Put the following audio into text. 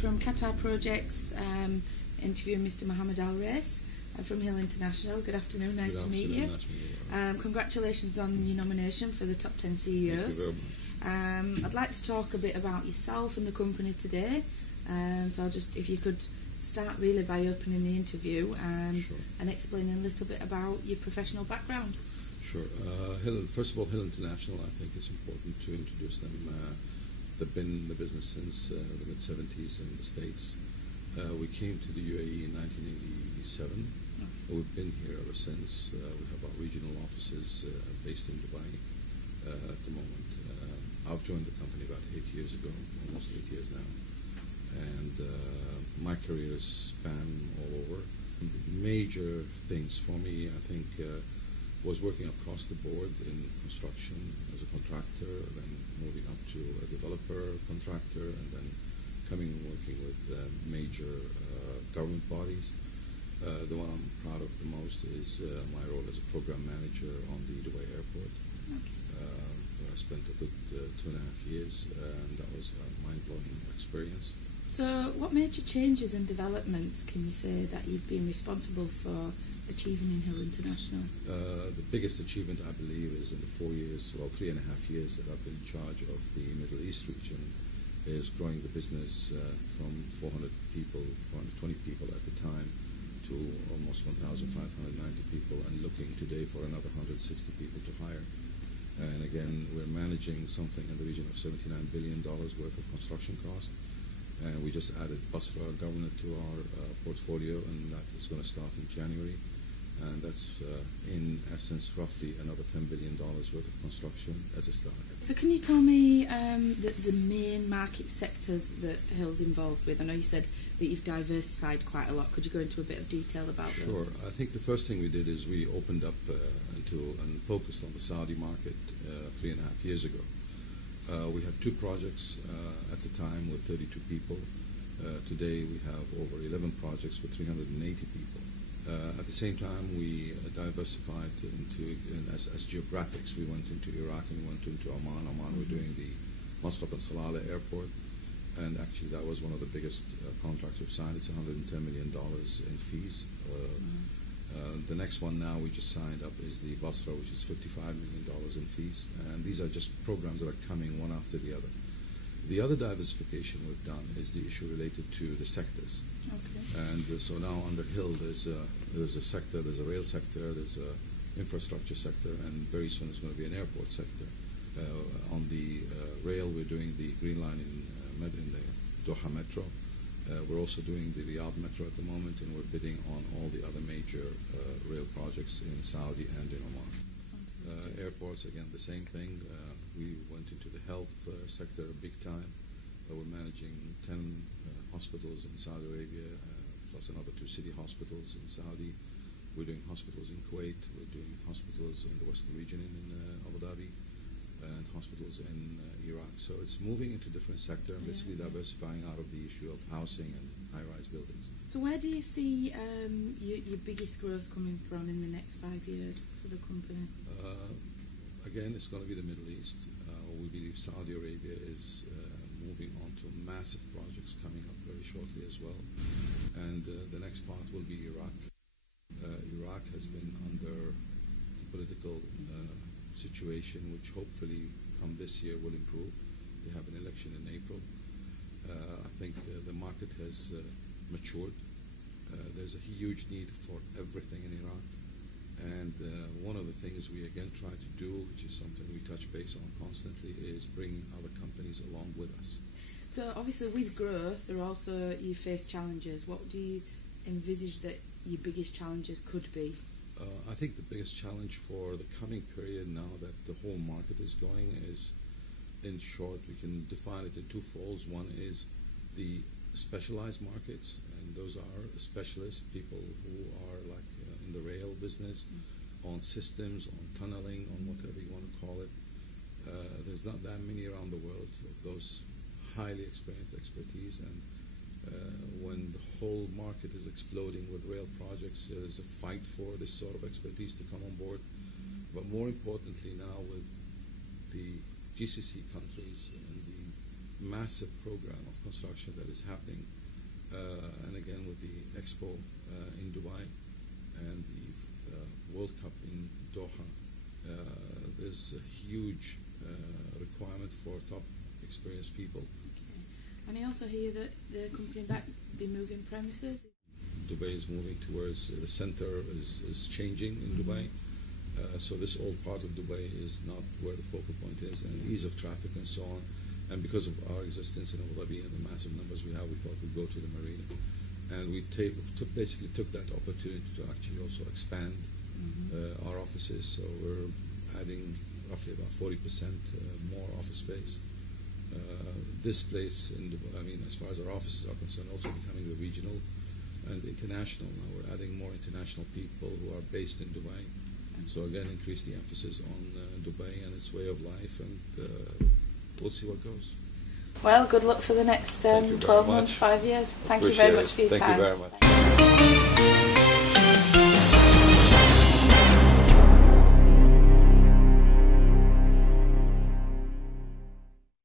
from Qatar Projects, interviewing Mr. Mohammed Al Rais from Hill International. Good afternoon, nice to meet you. Nice to meet you. Congratulations on your nomination for the top 10 CEOs. Thank you very much. I'd like to talk a bit about yourself and the company today. So if you could start really by opening the interview Sure. and explaining a little bit about your professional background. Sure. First of all, Hill International, I think it's important to introduce them. They've been in the business since the mid-70s in the States. We came to the UAE in 1987. We've been here ever since. We have our regional offices based in Dubai at the moment. I've joined the company about 8 years ago, almost 8 years now. And my career has spanned all over. Major things for me, I think, was working across the board in construction as a contractor, then moving up to a developer, contractor, and then coming and working with major government bodies. The one I'm proud of the most is my role as a program manager on the Dubai airport. Where I spent a good 2.5 years, and that was a mind-blowing experience. So what major changes and developments can you say that you've been responsible for achieving in Hill International? The biggest achievement, I believe, is in the 4 years, well, 3.5 years that I've been in charge of the Middle East region, is growing the business from 400 people, 420 people at the time, to almost 1,590 people, and looking today for another 160 people to hire. And again, we're managing something in the region of $79 billion worth of construction cost. And we just added Basra government to our portfolio, and that is going to start in January. And that's, in essence, roughly another $10 billion worth of construction as a start. So can you tell me the main market sectors that Hill's involved with? I know you said that you've diversified quite a lot. Could you go into a bit of detail about those? Sure. I think the first thing we did is we opened up and focused on the Saudi market 3.5 years ago. We had 2 projects at the time with 32 people. Today we have over 11 projects with 380 people. At the same time, we diversified as geographics. We went into Iraq and we went into Oman. Oman, we're doing the Muscat and Salalah airport. And actually, that was one of the biggest contracts we've signed. It's $110 million in fees. The next one now we just signed up is the Basra, which is $55 million in fees. And these are just programs that are coming one after the other. The other diversification we've done is the issue related to the sectors. Okay. And so now under Hill, there's a sector, there's a rail sector, there's a infrastructure sector, and very soon there's going to be an airport sector. On the rail, we're doing the Green Line in the Doha Metro. We're also doing the Riyadh Metro at the moment, and we're bidding on all the other major rail projects in Saudi and in Oman. Airports, again, the same thing. We went into the health sector big time. We're managing 10 hospitals in Saudi Arabia, plus another 2 city hospitals in Saudi. We're doing hospitals in Kuwait. We're doing hospitals in the Western region in Abu Dhabi, and hospitals in Iraq. So it's moving into different sectors and basically diversifying out of the issue of housing and high-rise buildings. So where do you see your biggest growth coming from in the next 5 years for the company? Again, it's going to be the Middle East. We believe Saudi Arabia is moving on to massive projects coming up very shortly as well. And the next part will be Iraq. Iraq has been under a political situation which hopefully come this year will improve. They have an election in April. I think the market has matured. There's a huge need for everything in Iraq. And one of the things we again try to do, which is something we touch base on constantly, is bringing other companies along with us. So obviously with growth, you face challenges. What do you envisage that your biggest challenges could be? I think the biggest challenge for the coming period now that the whole market is going is, in short, we can define it in 2 folds. One is the specialized markets, and those are specialists, people who are like in the rail business, on systems, on tunneling, on whatever you want to call it. There's not that many around the world of those highly experienced expertise, and when the whole market is exploding with rail projects, there's a fight for this sort of expertise to come on board. But more importantly now, with the GCC countries and the massive program of construction that is happening, and again with the Expo in Dubai and the World Cup in Doha, there's a huge requirement for top experienced people. Okay. And I also hear that the company might be moving premises. Dubai is moving towards the center is changing in Dubai. So this old part of Dubai is not where the focal point is, and ease of traffic and so on. And because of our existence in Abu Dhabi and the massive numbers we have, we thought we'd go to the marina. And we basically took that opportunity to actually also expand our offices. So we're adding roughly about 40% more office space. This place in Dubai, I mean, as far as our offices are concerned, also becoming the regional and international. Now we're adding more international people who are based in Dubai. So again, increase the emphasis on Dubai and its way of life, and we'll see what goes. Well, good luck for the next 12 months, 5 years. Thank you very much for your time. Thank you very much.